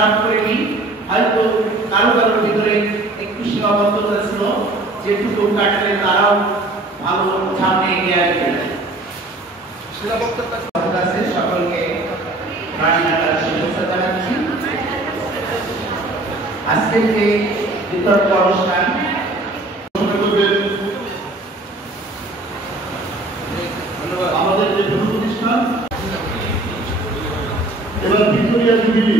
খারাপ করেনি, হয়তো কারো কারোর ভিতরে একটু সীমাবদ্ধতা ছিল, যেটুকু কাটলে তারাও ভালো সামনে এগিয়ে আসবে। সকলকে প্রাণীনাটার শুভেচ্ছা জানাচ্ছি। আজকের যে বিতর্ক অনুষ্ঠান আমাদের যে প্রতিষ্ঠান এবার ভিক্টোরিয়া জুবিলি